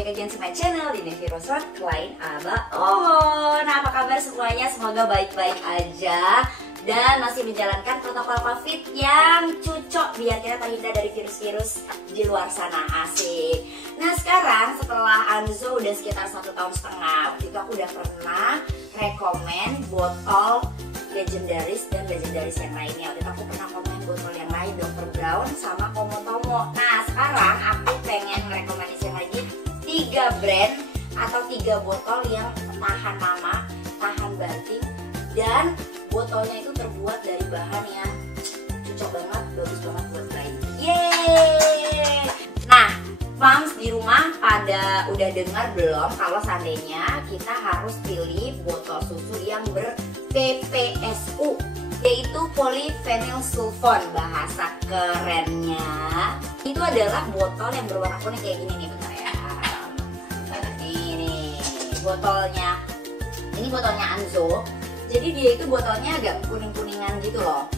back again to my channel di Nevi Rosot Klein Aba Ohon. Nah, apa kabar semuanya? Semoga baik-baik aja dan masih menjalankan protokol COVID yang cocok biar kita terhindar dari virus-virus di luar sana. Asik. Nah, sekarang setelah Anzo udah sekitar 1,5 tahun, waktu itu aku udah pernah rekomen botol legendaris dan legendaris yang lainnya. Waktu itu aku pernah komen botol yang lain, Dr. Brown sama Komotomo. Nah, sekarang aku pengen rekomendasikan lagi 3 brand atau 3 botol yang tahan lama, tahan banting, dan botolnya itu terbuat dari bahan yang cocok banget, bagus banget buat bayi. Yeay! Nah, moms di rumah pada udah dengar belum kalau seandainya kita harus pilih botol susu yang ber-PPSU, yaitu polyphenol sulfone bahasa kerennya. Itu adalah botol yang berwarna kuning kayak gini nih, bentar ya. Ini botolnya. Ini botolnya Anzo. Jadi dia itu botolnya agak kuning-kuningan gitu loh.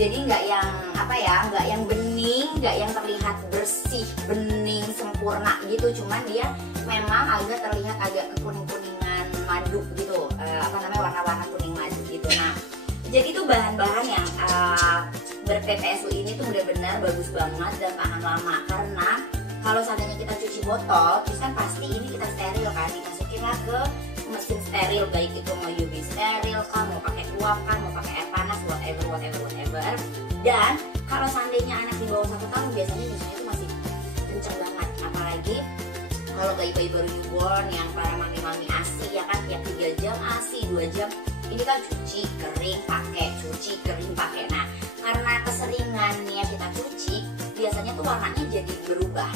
Jadi nggak yang apa ya, nggak yang bening, nggak yang terlihat bersih, bening, sempurna gitu. Cuman dia memang agak terlihat agak kekuning-kuningan madu gitu, warna-warna kuning madu gitu. Nah, jadi tuh bahan-bahan yang ber-PPSU ini tuh benar-benar bagus banget dan tahan lama. Karena kalau seandainya kita cuci botol, terus kan pasti ini kita steril kan, dimasukinlah ke mesin steril, baik itu mau UV steril kan, mau pakai uap kan, mau pakai air panas, whatever. Dan kalau seandainya anak di bawah 1 tahun, biasanya nyusunya itu masih kenceng banget. Apalagi kalau bayi-bayi baru newborn yang para mami-mami ASI ya kan, tiap 3 jam ASI, 2 jam ini kan cuci kering pakai, cuci kering pakai. Nah, karena keseringannya kita cuci, biasanya tuh warnanya jadi berubah.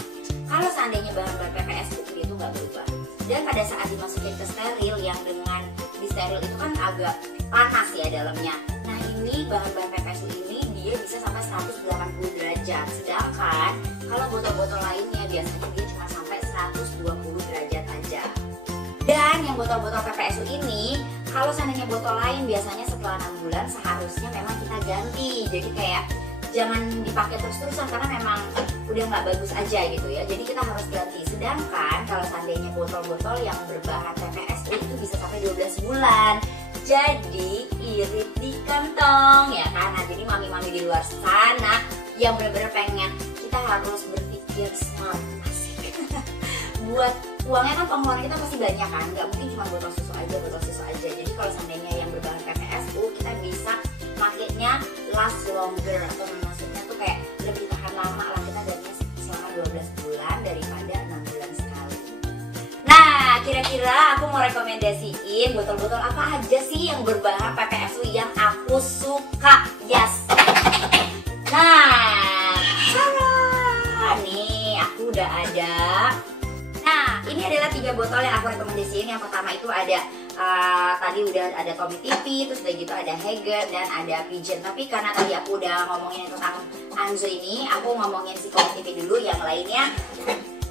Kalau seandainya bahan ber-PPSU dia itu nggak berubah. Dan pada saat dimasukin ke steril, yang dengan di steril itu kan agak panas ya dalamnya. Nah, ini bahan-bahan PPSU ini dia bisa sampai 180 derajat. Sedangkan kalau botol-botol lainnya biasanya dia cuma sampai 120 derajat aja. Dan yang botol-botol PPSU ini, kalau seandainya botol lain biasanya setelah 6 bulan seharusnya memang kita ganti. Jadi kayak jangan dipakai terus-terusan karena memang udah nggak bagus aja gitu ya. Jadi kita harus ganti. Sedangkan kalau seandainya botol-botol yang berbahan PPSU itu bisa sampai 12 bulan. Jadi irit di kantong ya kan. Nah, jadi mami-mami di luar sana yang benar-benar pengen, kita harus berpikir smart. Buat uangnya kan, pengeluaran kita pasti banyak kan. Nggak mungkin cuma botol susu aja. Jadi kalau seandainya yang berbahan PPSU, kita bisa makainya last longer, atau maksudnya tuh kayak lebih tahan lama lah, kita gantinya selama 12 bulan daripada 6 bulan sekali. Nah, kira-kira aku mau rekomendasiin botol-botol apa aja sih yang berbahan PPSU yang aku suka. Yes. Nah, nih aku udah ada. Nah, ini adalah 3 botol yang aku rekomendasiin. Yang pertama itu ada tadi udah ada Tommy TV, terus udah gitu ada Hegen dan ada Pigeon. Tapi karena tadi aku udah ngomongin tentang Anzo ini, aku ngomongin si Tommy TV dulu. Yang lainnya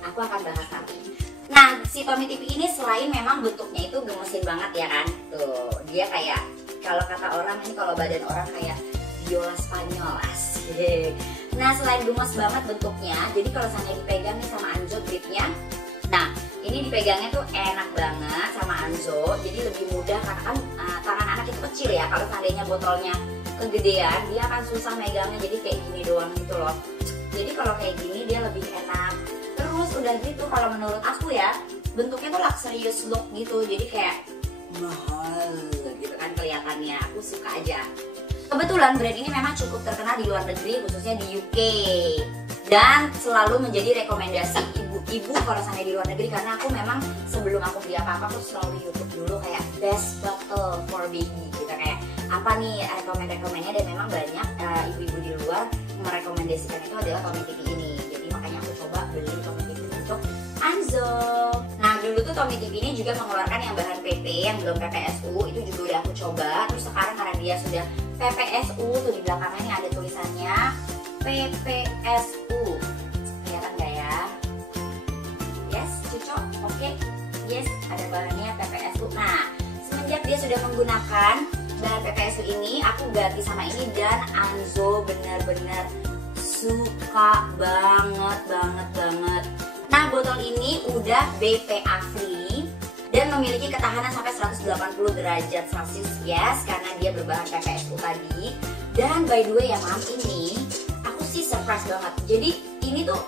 aku akan bahas nanti. Nah, si Tommy TV ini selain memang bentuknya itu gemesin banget ya kan, tuh dia kayak, kalau kata orang ini, kalau badan orang kayak biola Spanyol, asik. Nah, selain gemes banget bentuknya, jadi kalau seandainya dipegang nih sama Anzo gripnya, nah ini dipegangnya tuh enak banget sama Anzo, jadi lebih mudah karena kan tangan anak itu kecil ya. Kalau seandainya botolnya kegedean, dia akan susah megangnya, jadi kayak gini doang gitu loh. Jadi kalau kayak gini dia lebih enak. Terus udah gitu, kalau menurut aku ya, bentuknya tuh luxurious look gitu, jadi kayak mahal gitu kan kelihatannya. Aku suka aja. Kebetulan brand ini memang cukup terkenal di luar negeri, khususnya di UK, dan selalu menjadi rekomendasi ibu-ibu kalau sampai di luar negeri. Karena aku memang sebelum aku beli apa-apa, aku selalu YouTube dulu kayak best bottle for baby gitu, kayak apa nih rekomendasinya, dan memang banyak ibu-ibu di luar merekomendasikan itu adalah Tommy TV ini. Jadi makanya aku coba beli Tommy TV untuk Anzo. Nah, dulu tuh Tommy TV ini juga mengeluarkan yang bahan PP yang belum PPSU, itu juga udah aku coba. Terus sekarang karena dia sudah PPSU, tuh di belakangnya ini ada tulisannya PPSU, kelihatan nggak ya? Yes, cocok, oke. Yes, ada bahannya PPSU. Nah, semenjak dia sudah menggunakan bahan PPSU ini, aku ganti sama ini, dan Anzo bener-bener suka banget. Nah, udah BPA free dan memiliki ketahanan sampai 180 derajat Celcius, yes, karena dia berbahan PPSU tadi. Dan by the way ya mam, ini aku sih surprise banget. Jadi ini tuh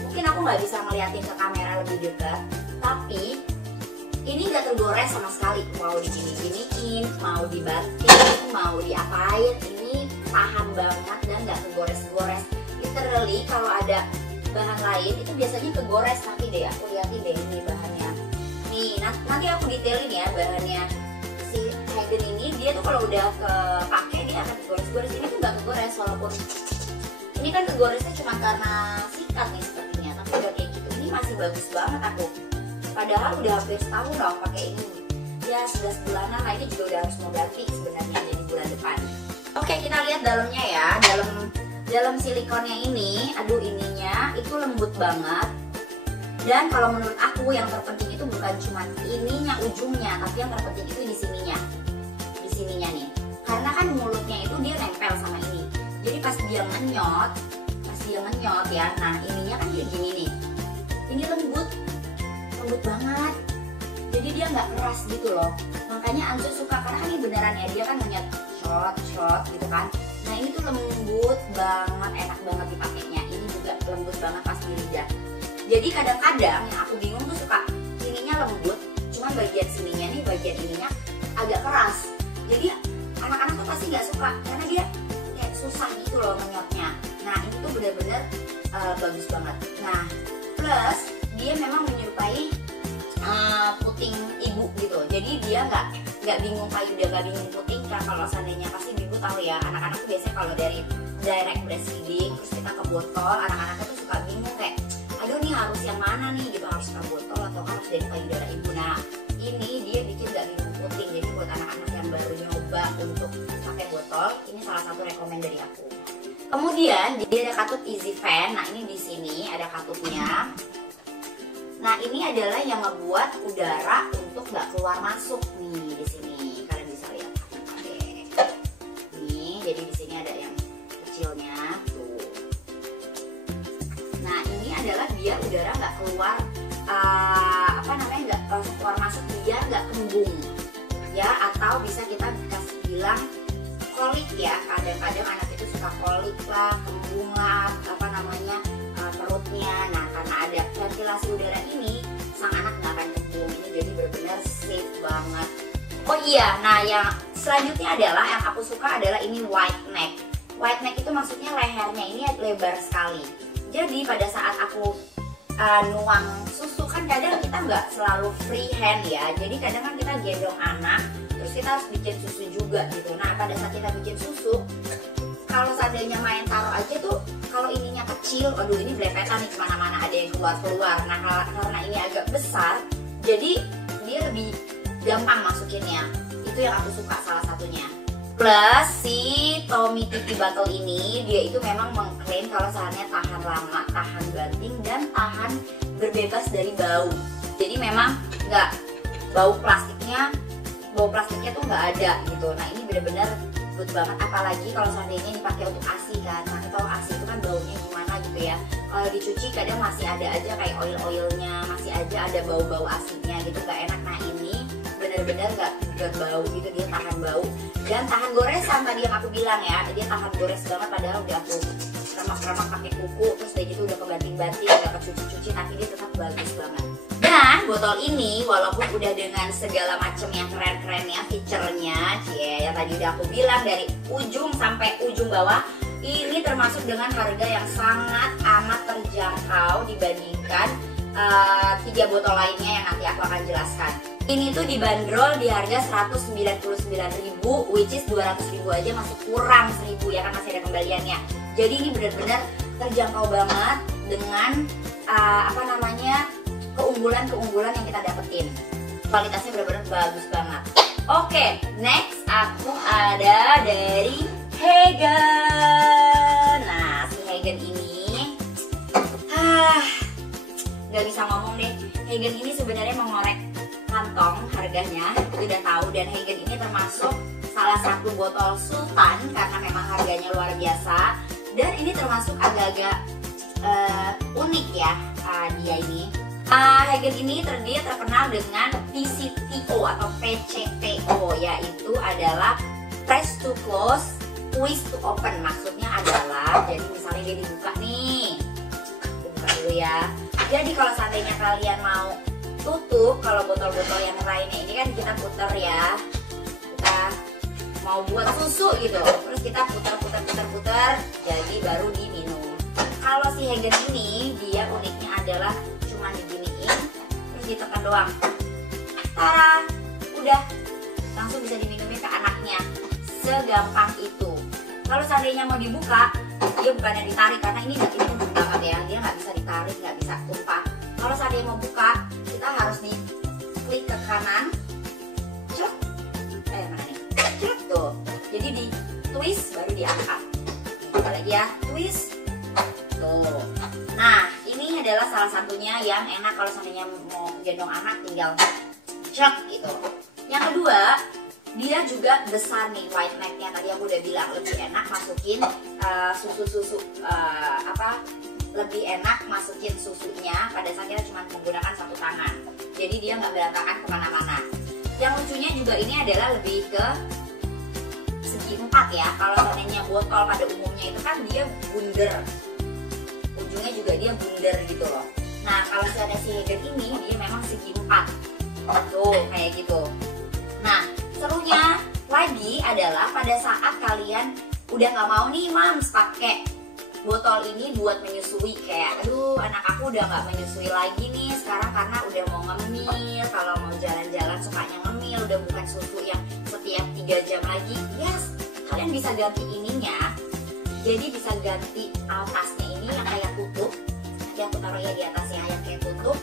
mungkin aku nggak bisa ngeliatin ke kamera lebih dekat, tapi ini nggak tergores sama sekali. Mau digini-giniin, mau dibanting, mau diapain, ini tahan banget dan nggak tergores-gores. Literally kalau ada bahan lain itu biasanya kegores. Nanti deh aku liatin deh ini bahannya. Nih nanti aku detailin ya bahannya. Si Heygen ini dia tuh kalau udah kepake dia akan kegores-gores. Ini tuh nggak kegores, walaupun ini kan kegoresnya cuma karena sikat nih sepertinya, tapi udah kayak gitu. Ini masih bagus banget aku. Padahal udah hampir setahun loh pakai ini. Ya 11 bulanan lah, ini juga udah harus mau ganti sebenarnya jadi bulan depan. Oke, kita lihat dalamnya ya. Dalam silikonnya ini, aduh ininya itu lembut banget. Dan kalau menurut aku yang terpenting itu bukan cuma ininya ujungnya, tapi yang terpenting itu di sininya. Di sininya nih. Karena kan mulutnya itu dia nempel sama ini. Jadi pas dia ngenyot ya. Nah, ininya kan kayak gini nih. Ini lembut banget. Jadi dia nggak keras gitu loh. Makanya Anju suka, karena kan ini beneran ya, dia kan ngenyot shot gitu kan. Nah ini tuh lembut banget, enak banget dipakainya. Ini juga lembut banget pas di lidah. Jadi kadang-kadang yang aku bingung tuh suka ininya lembut, cuman bagian sininya nih, bagian ininya agak keras. Jadi anak-anak tuh pasti nggak suka karena dia kayak susah gitu loh ngenyotnya. Nah ini tuh bener-bener bagus banget. Nah plus dia memang menyerupai puting ibu gitu. Jadi dia nggak bingung payuda, nggak bingung puting. Kan kalau seandainya pasti ibu tahu ya, anak-anak tuh biasanya kalau dari direct breastfeeding terus kita ke botol, anak-anaknya tuh suka bingung kayak, aduh nih harus yang mana nih gitu, harus ke botol atau harus dari payudara ibu. Nah ini dia bikin nggak bingung puting. Jadi buat anak-anak yang baru nyoba untuk pakai botol, ini salah satu rekomend dari aku. Kemudian dia ada katup Easy Fan. Nah ini di sini ada katupnya. Nah ini adalah yang ngebuat udara untuk nggak keluar masuk nih di sini. Kalian bisa lihat. Oke. Nih jadi di sini ada yang kecilnya tuh. Nah ini adalah biar udara nggak keluar nggak keluar masuk, dia nggak kembung ya, atau bisa kita kasih bilang kolik ya. Kadang-kadang anak itu suka kolik lah, kembung lah, perutnya. Nah karena ada ventilasi udara ini, sang anak nggak akan kembung. Ini jadi benar-benar safe banget. Oh iya, nah yang selanjutnya adalah yang aku suka adalah ini wide neck. Wide neck itu maksudnya lehernya ini lebar sekali. Jadi pada saat aku nuang susu kan kadang kita nggak selalu free hand ya. Jadi kadang kan kita gendong anak, terus kita harus bikin susu juga gitu. Nah pada saat kita bikin susu, kalau seandainya main taruh aja tuh, kalau ininya kecil, aduh ini belepetan nih kemana-mana, ada yang keluar-keluar. Nah karena ini agak besar, jadi dia lebih gampang masukinnya. Itu yang aku suka salah satunya. Plus si Tommy Titi Bottle ini, dia itu memang mengklaim kalau sahannya tahan lama, tahan banting, dan tahan berbebas dari bau. Jadi memang nggak bau plastiknya tuh nggak ada gitu. Nah ini bener-bener good banget, apalagi kalau seandainya dipakai untuk ASI kan. Nah kita tahu ASI itu kan baunya gimana gitu ya. Kalau dicuci kadang masih ada aja kayak oil-oilnya, masih aja ada bau-bau asinnya gitu, nggak enak. Nah ini bener-bener nggak bau gitu, dia tahan bau dan tahan goresan tadi yang aku bilang ya. Dia tahan gores banget, padahal udah aku remak-remak pakai kuku, terus kayak gitu udah kebanting-banting, udah kecuci-cuci, tapi dia tetap bagus banget. Dan botol ini walaupun udah dengan segala macam yang keren-kerennya, feature-nya, yang tadi udah aku bilang dari ujung sampai ujung bawah, ini termasuk dengan harga yang sangat amat terjangkau dibandingkan 3 botol lainnya yang nanti aku akan jelaskan. Ini tuh dibanderol di harga 199.000, which is 200.000 aja masih kurang 1.000 ya kan, masih ada kembaliannya. Jadi ini benar-benar terjangkau banget dengan keunggulan yang kita dapetin. Kualitasnya benar-benar bagus banget. Oke, next aku ada dari Heygen. Nah si Heygen ini nggak bisa ngomong deh. Heygen ini sebenarnya mengorek kantong harganya, itu udah tahu. Dan Heygen ini termasuk salah satu botol sultan karena memang harganya luar biasa. Dan ini termasuk agak-agak unik ya dia ini. Hagen ini dia terkenal dengan PCTO atau PCTO, yaitu adalah press to close, twist to open. Maksudnya adalah, jadi misalnya dia dibuka nih, buka dulu ya. Jadi kalau seandainya kalian mau tutup, kalau botol-botol yang lainnya ini kan kita putar ya, kita mau buat susu gitu, terus kita putar, jadi baru diminum. Kalau si Hagen ini, dia uniknya adalah cuma diginiin, terus ditekan doang, tara, udah langsung bisa diminumin ke anaknya, segampang itu. Kalau seandainya mau dibuka, dia bukannya ditarik, karena ini empuk banget ya, dia nggak bisa ditarik, nggak bisa tumpah. Kalau seandainya mau buka, kita harus diklik ke kanan, cek, mana nih, cek tuh, jadi di twist baru diangkat. Buka lagi ya, twist, tuh. Nah, ini adalah salah satunya yang enak kalau seandainya mau gendong anak, tinggal cek gitu. Yang kedua, dia juga besar nih white necknya, tadi aku udah bilang lebih enak masukin susu lebih enak masukin susunya pada saat kita cuma menggunakan satu tangan, jadi dia nggak berantakan kemana-mana. Yang lucunya juga ini adalah lebih ke segi 4 ya. Kalau seandainya botol pada umumnya itu kan dia bundar, ujungnya juga dia bundar gitu loh. Nah kalau ada si Hagen ini dia memang segi 4 tuh kayak gitu. Nah serunya lagi adalah pada saat kalian udah nggak mau nih mams pakai botol ini buat menyusui, kayak aduh anak aku udah nggak menyusui lagi nih sekarang karena udah mau ngemil, kalau mau jalan-jalan sukanya ngemil, udah bukan susu yang setiap 3 jam lagi. Yes, kalian bisa ganti ininya, jadi bisa ganti atasnya ini yang kayak tutup, nanti aku taruh ya di atasnya yang kayak tutup,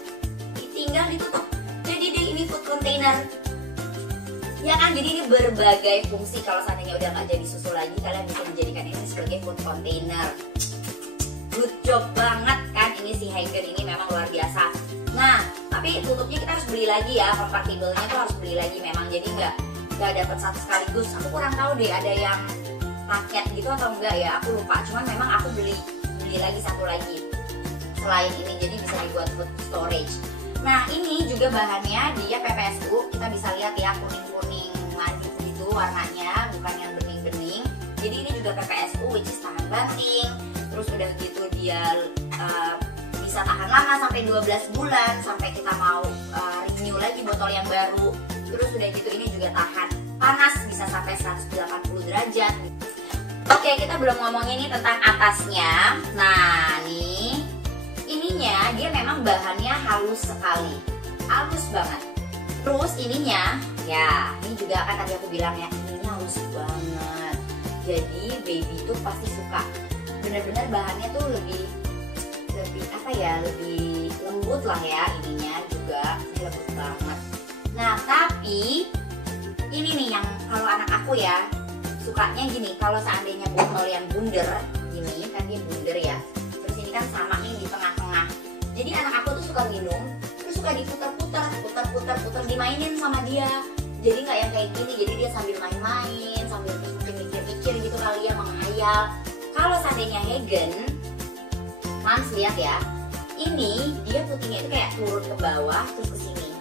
tinggal ditutup, jadi deh ini food container ya kan. Jadi ini berbagai fungsi, kalau seandainya udah nggak jadi susu lagi, kalian bisa menjadikan ini sebagai food container. Good job banget kan, ini si Hagen ini memang luar biasa. Nah tapi tutupnya kita harus beli lagi ya, kompatibelnya tuh harus beli lagi memang, jadi nggak dapat satu sekaligus. Aku kurang tahu deh ada yang paket gitu atau enggak ya, aku lupa. Cuman memang aku beli lagi satu lagi selain ini, jadi bisa dibuat food storage. Nah ini juga bahannya dia PPSU, kita bisa lihat ya kuning-kuning madu gitu warnanya, bukan yang bening-bening. Jadi ini juga PPSU, which is tahan banting. Terus udah gitu dia bisa tahan lama sampai 12 bulan, sampai kita mau renew lagi botol yang baru. Terus udah gitu ini juga tahan panas, bisa sampai 180 derajat. Oke, kita belum ngomongin ini tentang atasnya. Nah nih, ininya dia memang bahannya halus sekali, halus banget. Terus ininya, ya ini juga kan tadi aku bilang ya, ininya halus banget. Jadi baby tuh pasti suka. Bener-bener bahannya tuh lebih apa ya, lebih lembut lah ya ininya juga, ini lembut banget. Nah tapi ini nih yang kalau anak aku ya sukanya gini, kalau seandainya botol yang bundar gini kan dia bundar ya, terus ini kan sama nih di tengah-tengah. Jadi anak aku tuh suka minum, terus suka diputar-putar, dimainin sama dia. Jadi nggak yang kayak gini, jadi dia sambil main-main, sambil mungkin mikir-mikir gitu kali ya, menghayal. Kalau seandainya Hagen, mams lihat ya, ini dia putihnya itu kayak turun ke bawah terus ke sini.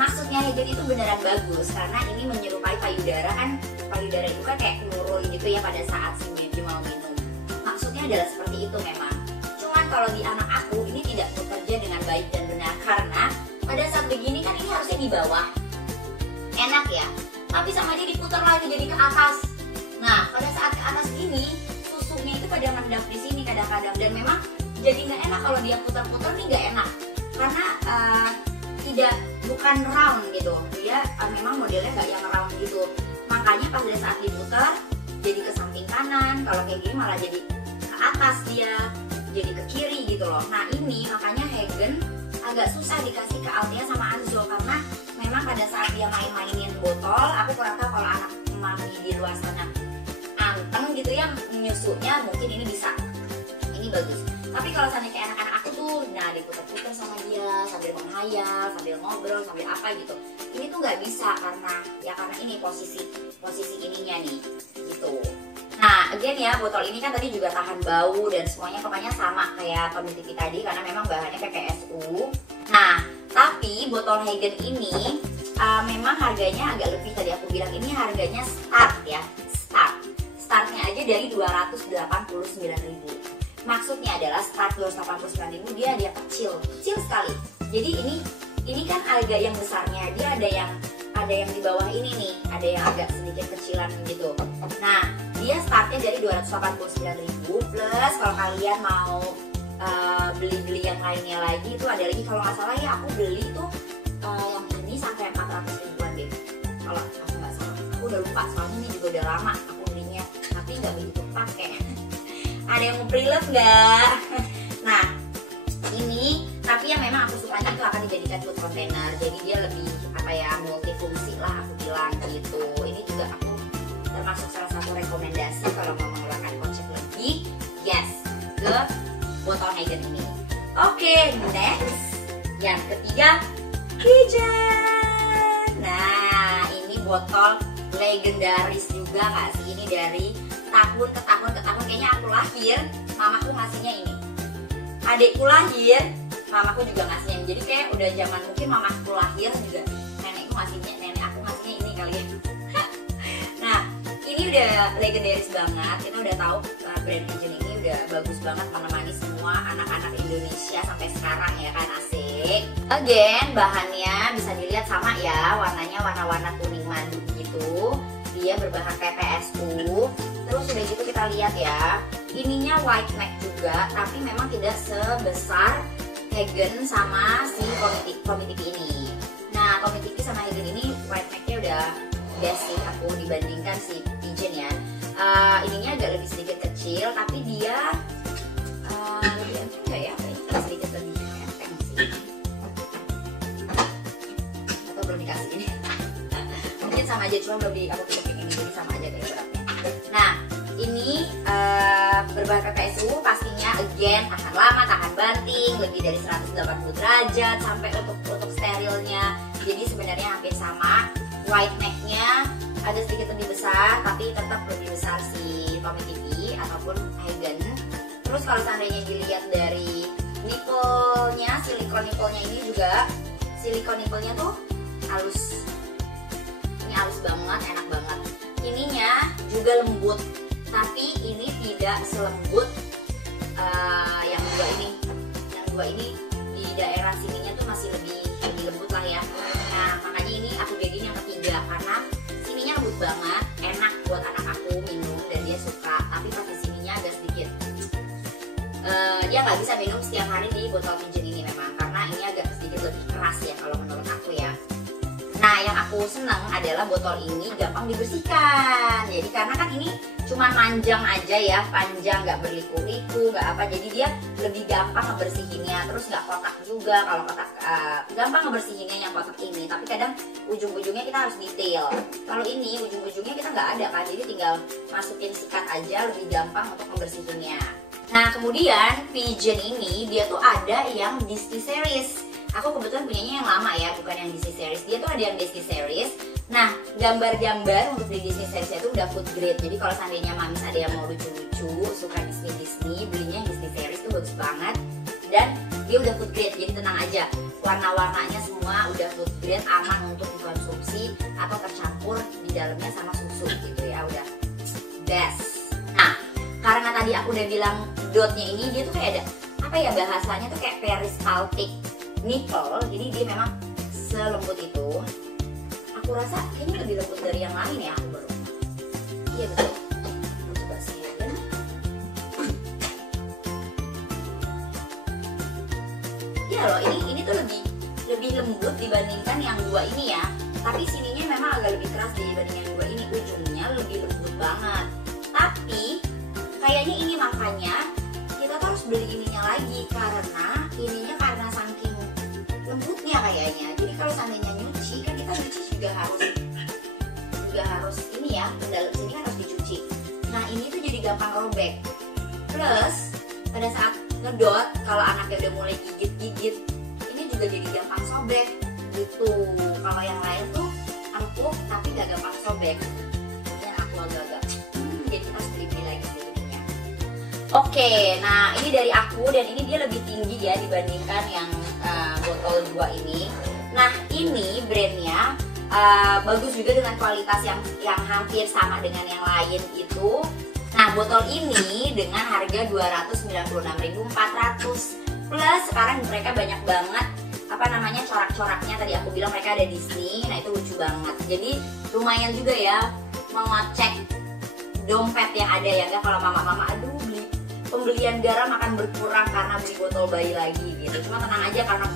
Maksudnya Hagen itu beneran bagus karena ini menyerupai payudara kan, payudara itu kan kayak nurun gitu ya pada saat si baby mau minum. Maksudnya adalah seperti itu memang. Cuman kalau di anak aku ini tidak bekerja dengan baik dan benar, karena pada saat begini kan ini harusnya di bawah, enak ya, tapi sama dia diputar lagi jadi ke atas. Nah pada saat ke atas gini susunya itu pada mendap di sini kadang-kadang, dan memang jadi nggak enak kalau dia putar-putar nih, nggak enak karena bukan round gitu, dia memang modelnya nggak yang round gitu. Makanya pada saat diputar jadi ke samping kanan, kalau kayak gini malah jadi ke atas, dia jadi ke kiri gitu loh. Nah ini makanya Hagen agak susah dikasih ke Altia sama Anzo, karena memang pada saat dia main-mainin botol, aku kurang tahu kalau anak mami di luar sana anteng gitu ya nyusunya, mungkin ini bisa, ini bagus. Tapi kalau seandainya kayak anak-anak aku tuh, nah diputar-putar sama dia sambil menghayal, sambil ngobrol, sambil apa gitu, ini tuh nggak bisa karena ini posisi ininya nih gitu. Nah again ya, botol ini kan tadi juga tahan bau dan semuanya pokoknya sama kayak Tommy TV tadi, karena memang bahannya PPSU. Nah Tapi botol Hagen ini memang harganya agak lebih, tadi aku bilang ini harganya start ya, startnya aja dari 289.000. Maksudnya adalah start 289.000 dia kecil sekali. Jadi ini kan agak yang besarnya, dia ada yang di bawah ini nih, ada yang agak sedikit kecilan gitu. Nah, dia startnya dari 289.000 plus kalau kalian mau beli yang lainnya lagi itu ada lagi, kalau nggak salah ya aku beli tuh yang ini sampai 400.000-an deh. Kalau aku nggak salah, aku udah lupa soalnya ini juga udah lama aku belinya, tapi nggak begitu pakai. Ada yang mau pre-love nggak? Nah, ini tapi yang memang aku sukanya itu akan dijadikan food container, jadi dia lebih apa ya, multifungsi lah aku bilang gitu. Ini juga aku termasuk salah satu rekomendasi kalau mau mengeluarkan konsep lebih, yes, ke botol Hagen ini. Oke, next yang ketiga, Pigeon. Nah, ini botol legendaris juga nggak sih? Ini dari tahun ke tahun kayaknya aku lahir mamaku ngasihnya ini, adikku lahir mamaku juga ngasihnya ini. Jadi kayak udah zaman mungkin mamaku lahir juga nenek aku ngasihnya ini kali ya. Nah, ini udah legendaris banget, kita udah tahu brand Pigeon ini udah bagus banget menemani semua anak-anak Indonesia sampai sekarang ya kan, asik. Again, bahannya bisa dilihat sama ya, warnanya warna-warna kuning madu gitu. Dia berbahan PPSU. Terus udah gitu kita lihat ya, ininya white neck juga, tapi memang tidak sebesar Hagen sama si Tommy TV ini. Nah, Tommy TV sama Hagen ini white necknya udah best sih aku dibandingkan si Pigeon ya. Ininya agak lebih sedikit kecil, tapi dia lebih enteng nggak ya? Kayaknya sedikit lebih enteng sih. Atau belum dikasih ini? Mungkin sama aja, cuma belum aku tutupin ini, jadi sama aja kayak beratnya. Nah, ini berbahan PPSU, pastinya again tahan lama, tahan banting, lebih dari 180 derajat sampai untuk sterilnya. Jadi sebenarnya hampir sama. White necknya ada sedikit lebih besar, tapi tetap lebih besar si Tommy TV ataupun Hagen. Terus kalau seandainya dilihat dari nipple-nya, silikon nipple-nya ini juga, silikon nipple-nya tuh halus. Ini halus banget, enak banget. Ininya juga lembut, tapi ini tidak selembut yang dua ini. Yang dua ini di daerah sininya tuh masih lebih lembut lah ya. Nah, makanya ini aku jadiin yang ketiga karena sininya lembut banget, enak buat anak aku minum dan dia suka. Tapi pas di sininya agak sedikit, dia nggak bisa minum setiap hari di botol Pigeon ini memang, karena ini agak sedikit lebih keras ya kalau menurut aku ya. Nah, yang aku senang adalah botol ini gampang dibersihkan. Jadi karena kan ini cuma panjang aja ya, panjang, nggak berliku-liku, nggak apa. Jadi dia lebih gampang ngebersihinnya. Terus nggak kotak juga. Kalau kotak gampang ngebersihinnya yang kotak ini. Tapi kadang ujung-ujungnya kita harus detail. Kalau ini ujung-ujungnya kita nggak ada kan. Jadi tinggal masukin sikat aja, lebih gampang untuk ngebersihinnya. Nah, kemudian Pigeon ini dia tuh ada yang Disney series. Aku kebetulan punyanya yang lama ya, bukan yang Disney series. Dia tuh ada yang Disney series. Nah, gambar-gambar untuk di Disney series itu udah food grade. Jadi kalau seandainya mamis ada yang mau lucu-lucu, suka Disney, belinya yang Disney series tuh bagus banget. Dan dia udah food grade, jadi tenang aja. Warna-warnanya semua udah food grade, aman untuk dikonsumsi atau tercampur di dalamnya sama susu gitu ya, udah best. Nah, karena tadi aku udah bilang dotnya ini dia tuh kayak ada apa ya, bahasanya tuh kayak peristaltik nipple, jadi dia memang selembut itu. Aku rasa ini lebih lembut dari yang lain ya, aku baru. Iya betul. Aku coba sih ya. Iya loh, ini tuh lebih lembut dibandingkan yang dua ini ya. Tapi sininya memang agak lebih keras dibanding yang dua ini, ujungnya lebih lembut banget. Tapi kayaknya ini makanya kita tuh harus beli ininya lagi, karena ininya karena saking lembutnya kayaknya. Jadi kalau seandainya nyuci kan kita nyuci juga harus ini ya, dalam sini kan harus dicuci. Nah, ini tuh jadi gampang robek. Plus pada saat ngedot, kalau anaknya udah mulai gigit-gigit, ini juga jadi gampang sobek gitu. Kalau yang lain tuh empuk tapi gak gampang sobek. Dan aku agak-agak jadi kita harus beli lagi sebenarnya. Oke, nah ini dari aku dan ini dia lebih tinggi ya dibandingkan yang botol 2 ini. Nah ini brandnya bagus juga dengan kualitas yang hampir sama dengan yang lain itu. Nah botol ini dengan harga 296.400 plus sekarang mereka banyak banget apa namanya corak-coraknya. Tadi aku bilang mereka ada Disney, nah itu lucu banget. Jadi lumayan juga ya mengocek dompet yang ada ya, kalau mama-mama aduh beli pembelian garam akan berkurang karena beli botol bayi lagi gitu. Cuma tenang aja karena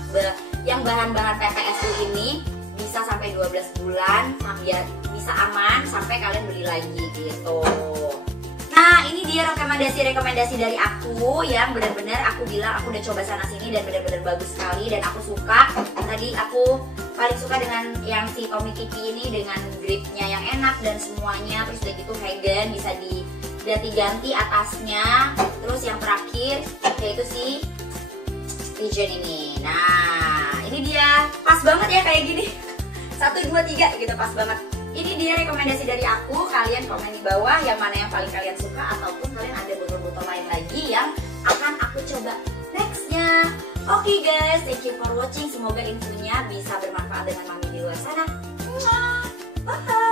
yang bahan-bahan PPSU ini bisa sampai 12 bulan biar bisa aman sampai kalian beli lagi gitu. Nah ini dia rekomendasi dari aku yang benar-benar aku bilang aku udah coba sana sini dan benar-benar bagus sekali dan aku suka. Tadi aku paling suka dengan yang si Tommy Kiki ini dengan gripnya yang enak dan semuanya. Terus udah gitu Hagen bisa diganti atasnya. Terus yang terakhir yaitu si Pigeon ini. Nah ini dia pas banget ya kayak gini 1, 2, 3 gitu pas banget. Ini dia rekomendasi dari aku. Kalian komen di bawah yang mana yang paling kalian suka ataupun kalian ada botol-botol lain lagi yang akan aku coba nextnya. Oke guys, thank you for watching. Semoga infonya bisa bermanfaat dengan mami di luar sana. Bye.